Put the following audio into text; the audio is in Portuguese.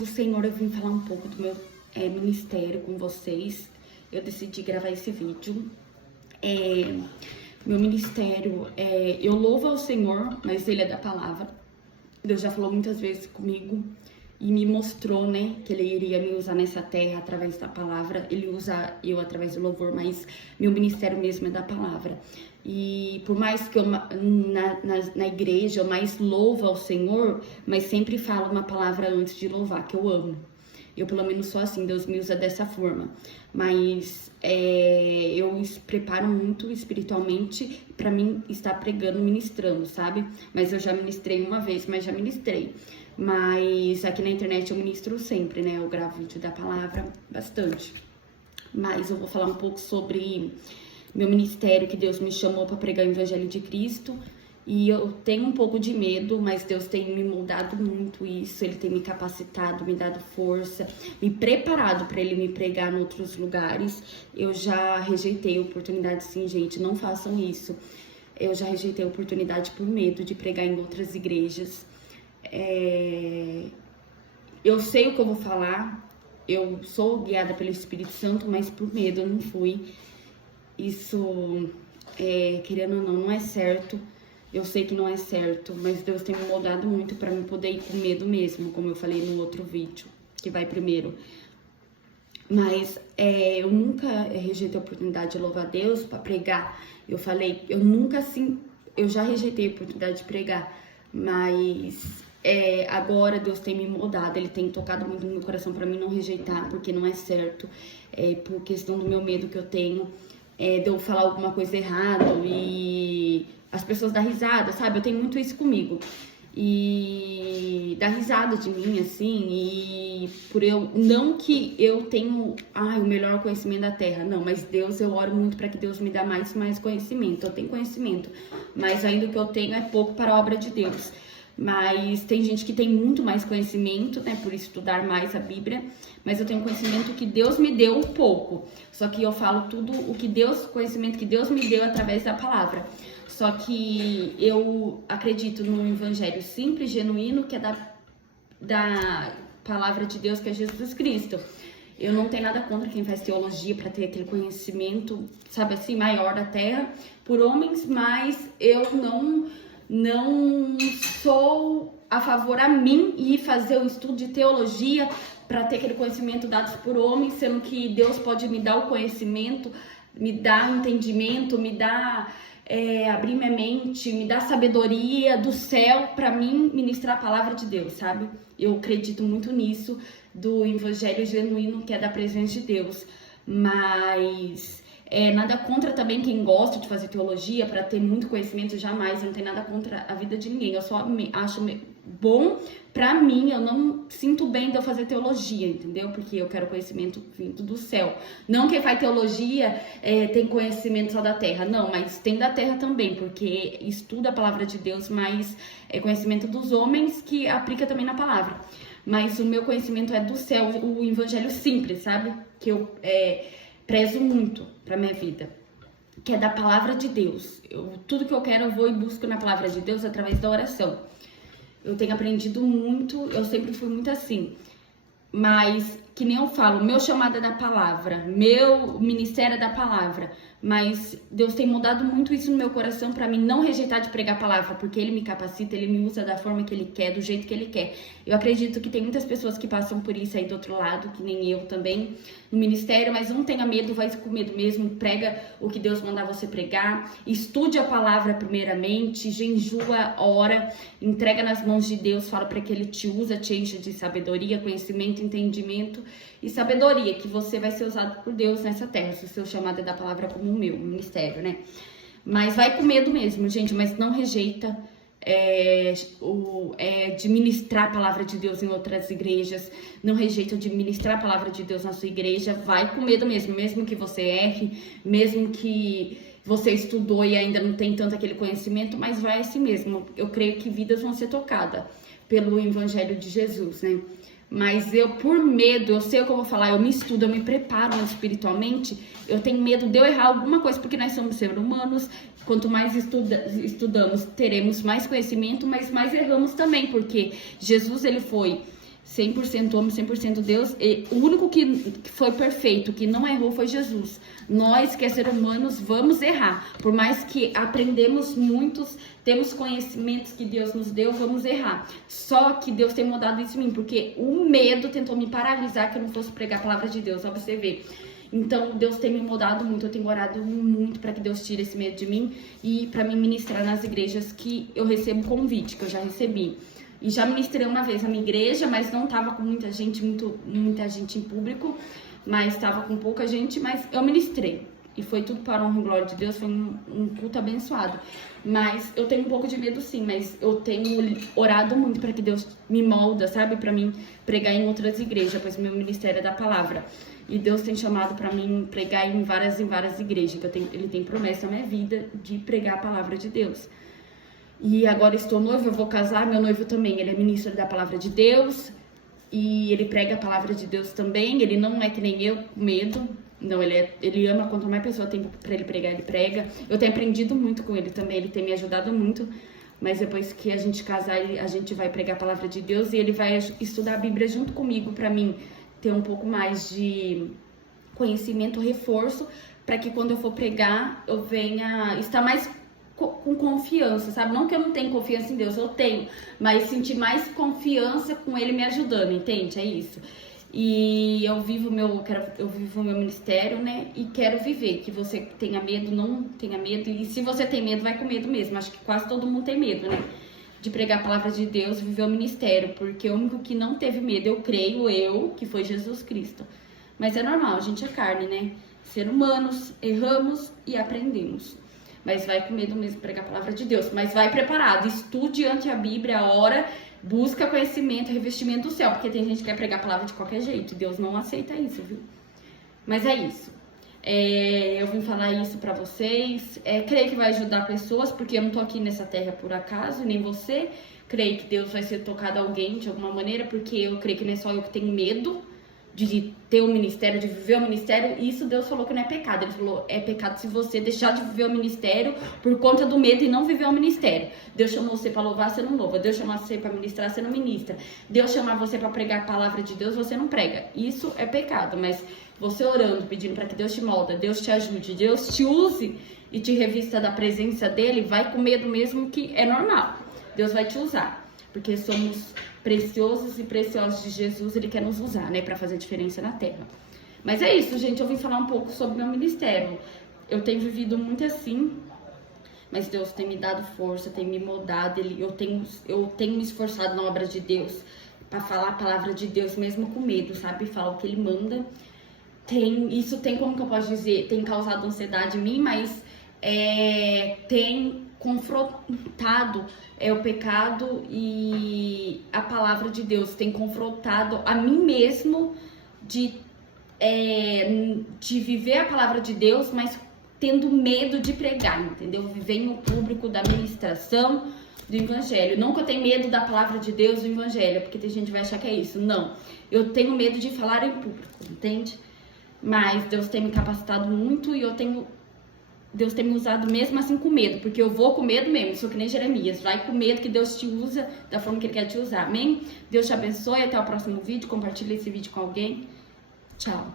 do Senhor, eu vim falar um pouco do meu ministério com vocês. Eu decidi gravar esse vídeo. Meu ministério, eu louvo ao Senhor, mas Ele é da palavra. Deus já falou muitas vezes comigo e me mostrou, né, que Ele iria me usar nessa terra através da palavra. Ele usa eu através do louvor, mas meu ministério mesmo é da palavra. E por mais que eu na igreja eu mais louvo ao Senhor, mas sempre falo uma palavra antes de louvar, que eu amo. Eu pelo menos sou assim, Deus me usa dessa forma. Mas eu preparo muito espiritualmente pra mim estar pregando, ministrando, sabe? Mas eu já ministrei uma vez, mas já ministrei. Mas aqui na internet eu ministro sempre, né? Eu gravo vídeo da palavra bastante. Mas eu vou falar um pouco sobre meu ministério, que Deus me chamou para pregar o Evangelho de Cristo. E eu tenho um pouco de medo, mas Deus tem me moldado muito isso. Ele tem me capacitado, me dado força, me preparado para Ele me pregar em outros lugares. Eu já rejeitei oportunidades, sim, gente, não façam isso. Eu já rejeitei oportunidade por medo de pregar em outras igrejas. Eu sei o que eu vou falar, eu sou guiada pelo Espírito Santo, mas por medo eu não fui. Isso, querendo ou não é certo. Eu sei que não é certo, mas Deus tem me moldado muito para me poder ir com medo mesmo, como eu falei no outro vídeo, que vai primeiro. Mas eu nunca rejeitei a oportunidade de louvar a Deus para pregar. Eu falei, eu já rejeitei a oportunidade de pregar, mas agora Deus tem me moldado, Ele tem tocado muito no meu coração para mim não rejeitar, porque não é certo, por questão do meu medo que eu tenho. De eu falar alguma coisa errada e as pessoas dão risada, sabe? Eu tenho muito isso comigo. E dá risada de mim, assim, e por eu... Não que eu tenho, o melhor conhecimento da terra, não, mas Deus, eu oro muito para que Deus me dê mais conhecimento. Eu tenho conhecimento, mas ainda o que eu tenho é pouco para a obra de Deus. Mas tem gente que tem muito mais conhecimento, né, por estudar mais a Bíblia, mas eu tenho conhecimento que Deus me deu pouco. Só que eu falo tudo conhecimento que Deus me deu através da palavra. Só que eu acredito no evangelho simples, genuíno, que é da palavra de Deus, que é Jesus Cristo. Eu não tenho nada contra quem faz teologia para ter aquele conhecimento, sabe assim, maior da terra, por homens, mas eu não sou a favor a mim ir fazer o estudo de teologia para ter aquele conhecimento dado por homens, sendo que Deus pode me dar o conhecimento, me dar entendimento, me dar abrir minha mente, me dar sabedoria do céu para mim ministrar a palavra de Deus, sabe? Eu acredito muito nisso, do evangelho genuíno, que é da presença de Deus, mas... nada contra também quem gosta de fazer teologia para ter muito conhecimento, jamais. Eu não tenho nada contra a vida de ninguém. Eu só acho bom pra mim. Eu não sinto bem de eu fazer teologia, entendeu? Porque eu quero conhecimento vindo do céu. Não quem faz teologia tem conhecimento só da terra. Não, mas tem da terra também, porque estuda a palavra de Deus, mas é conhecimento dos homens que aplica também na palavra. Mas o meu conhecimento é do céu, o evangelho simples, sabe? Que eu... prezo muito pra minha vida, que é da palavra de Deus. Tudo que eu quero eu vou e busco na palavra de Deus através da oração. Eu tenho aprendido muito, eu sempre fui muito assim, mas que nem eu falo, meu chamado é da palavra, meu ministério é da palavra, mas Deus tem mudado muito isso no meu coração para mim não rejeitar de pregar a palavra, porque Ele me capacita, Ele me usa da forma que Ele quer, do jeito que Ele quer. Eu acredito que tem muitas pessoas que passam por isso aí do outro lado, que nem eu também, no ministério, mas não tenha medo, vai com medo mesmo, prega o que Deus mandar você pregar, estude a palavra primeiramente, jejua, ora, entrega nas mãos de Deus, fala para que Ele te usa, te encha de sabedoria, conhecimento, entendimento e sabedoria, que você vai ser usado por Deus nessa terra, se o seu chamado é da palavra como o meu, ministério, né? Mas vai com medo mesmo, gente, mas não rejeita de ministrar a palavra de Deus em outras igrejas, não rejeita de ministrar a palavra de Deus na sua igreja, vai com medo mesmo que você erre, mesmo que você estudou e ainda não tem tanto aquele conhecimento, mas vai assim mesmo. Eu creio que vidas vão ser tocadas pelo evangelho de Jesus, né? Mas eu, por medo, eu sei o que eu vou falar, eu me estudo, eu me preparo espiritualmente, eu tenho medo de eu errar alguma coisa, porque nós somos seres humanos, quanto mais estudamos, teremos mais conhecimento, mas mais erramos também, porque Jesus, ele foi 100% homem, 100% Deus. E o único que foi perfeito, que não errou, foi Jesus. Nós, que é ser humanos, vamos errar. Por mais que aprendemos muitos, temos conhecimentos que Deus nos deu, vamos errar. Só que Deus tem mudado isso em mim, porque o medo tentou me paralisar que eu não fosse pregar a palavra de Deus, ó, pra você ver. Então, Deus tem me mudado muito, eu tenho orado muito para que Deus tire esse medo de mim e para me ministrar nas igrejas que eu recebo convite, que eu já recebi. E já ministrei uma vez na minha igreja, mas não tava com muita gente em público, mas estava com pouca gente, mas eu ministrei. E foi tudo para a honra e glória de Deus, foi um culto abençoado. Mas eu tenho um pouco de medo sim, mas eu tenho orado muito para que Deus me molda, sabe? Para mim pregar em outras igrejas, pois meu ministério é da palavra. E Deus tem chamado para mim pregar em várias igrejas, que Ele tem promessa na minha vida de pregar a palavra de Deus. E agora estou noiva, eu vou casar, meu noivo também, ele é ministro da palavra de Deus e ele prega a palavra de Deus também. Ele não é que nem eu, com medo, não, ele ama, quanto mais pessoa tem para ele pregar, ele prega. Eu tenho aprendido muito com ele também, ele tem me ajudado muito, mas depois que a gente casar, a gente vai pregar a palavra de Deus e ele vai estudar a Bíblia junto comigo para mim ter um pouco mais de conhecimento, reforço, para que quando eu for pregar, eu venha estar mais com confiança, sabe? Não que eu não tenha confiança em Deus, eu tenho, mas sentir mais confiança com Ele me ajudando, entende? É isso. E eu vivo meu ministério, né? E quero viver. Que você tenha medo, não tenha medo. E se você tem medo, vai com medo mesmo. Acho que quase todo mundo tem medo, né? De pregar a palavra de Deus e viver o ministério. Porque o único que não teve medo, eu creio, que foi Jesus Cristo. Mas é normal, a gente é carne, né? Ser humanos, erramos e aprendemos. Mas vai com medo mesmo pregar a palavra de Deus. Mas vai preparado, estude ante a Bíblia, ora, busca conhecimento, revestimento do céu. Porque tem gente que quer pregar a palavra de qualquer jeito. Deus não aceita isso, viu? Mas é isso. Eu vim falar isso pra vocês. Creio que vai ajudar pessoas, porque eu não tô aqui nessa terra por acaso, nem você. Creio que Deus vai ser tocado a alguém de alguma maneira, porque eu creio que não é só eu que tenho medo de ter um ministério, de viver o ministério. Isso Deus falou que não é pecado. Ele falou, é pecado se você deixar de viver o ministério por conta do medo e não viver o ministério. Deus chamou você para louvar, você não louva. Deus chamou você para ministrar, você não ministra. Deus chamar você para pregar a palavra de Deus, você não prega. Isso é pecado, mas você orando, pedindo para que Deus te molda, Deus te ajude, Deus te use e te revista da presença dele, vai com medo mesmo, que é normal. Deus vai te usar, porque somos preciosos e preciosos de Jesus, ele quer nos usar, né, para fazer diferença na terra. Mas é isso, gente, eu vim falar um pouco sobre meu ministério. Eu tenho vivido muito assim, mas Deus tem me dado força, tem me moldado, eu tenho me esforçado na obra de Deus, para falar a palavra de Deus mesmo com medo, sabe, falar o que ele manda. Isso tem, como que eu posso dizer, tem causado ansiedade em mim, mas tem confrontado o pecado e a palavra de Deus, tem confrontado a mim mesmo de viver a palavra de Deus, mas tendo medo de pregar, entendeu? Viver no público da ministração do evangelho. Não que eu tenho medo da palavra de Deus, do evangelho, porque tem gente que vai achar que é isso. Não, eu tenho medo de falar em público, entende? Mas Deus tem me capacitado muito e Deus tem me usado mesmo assim com medo, porque eu vou com medo mesmo, sou que nem Jeremias, vai com medo que Deus te usa da forma que Ele quer te usar, amém? Deus te abençoe, até o próximo vídeo, compartilhe esse vídeo com alguém, tchau!